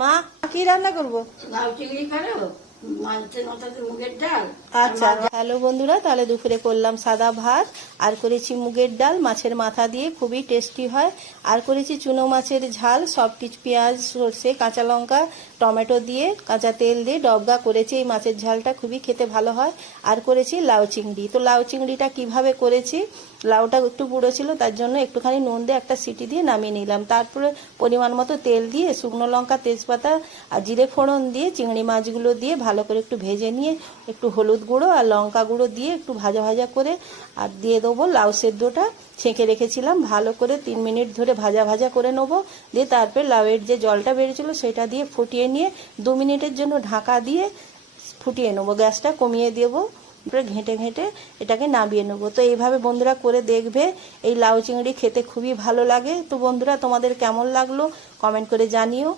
মা কি রান্না করব? লাউ চিংড়ি করো, মাছের মাথা দিয়ে মুগের ডাল। আচ্ছা, হ্যালো বন্ধুরা, তাহলে দুপুরে করলাম সাদা ভাত, আর করেছি মুগের ডাল মাছের মাথা দিয়ে, খুবই টেস্টি হয়। আর করেছি চুনো মাছের ঝাল, সব কিছু পেঁয়াজ, সর্ষে, কাঁচা লঙ্কা, টমেটো দিয়ে, কাঁচা তেল দিয়ে ডবগা করেছি। এই মাছের ঝালটা খুবই খেতে ভালো হয়। আর করেছি লাউ চিংড়ি। তো লাউ চিংড়িটা কিভাবে করেছি, লাউটা একটু বুড়ো ছিল, তার জন্য একটুখানি নুন দিয়ে একটা সিটি দিয়ে নামিয়ে নিলাম। তারপরে পরিমাণ মতো তেল দিয়ে, শুকনো লঙ্কা, তেজপাতা আর জিরে ফোড়ন দিয়ে চিংড়ি মাছগুলো দিয়ে ভালো করে একটু ভেজে নিয়ে, একটু হলুদ গুঁড়ো আর লঙ্কা গুঁড়ো দিয়ে একটু ভাজা ভাজা করে, আর দিয়ে দেবো লাউ সেদ্ধটা ছেঁকে রেখেছিলাম, ভালো করে 3 মিনিট ধরে ভাজা ভাজা করে নেবো। দিয়ে তারপরে লাউয়ের যে জলটা বেরিয়েছিল সেটা দিয়ে ফুটিয়ে নিয়ে 2 মিনিটের জন্য ঢাকা দিয়ে ফুটিয়ে নেবো, গ্যাসটা কমিয়ে দেবো। তারপরে ঘেঁটে ঘেঁটে এটাকে নামিয়ে নেবো। তো এইভাবে বন্ধুরা করে দেখবে, এই লাউ চিংড়ি খেতে খুবই ভালো লাগে। তো বন্ধুরা, তোমাদের কেমন লাগলো কমেন্ট করে জানিও।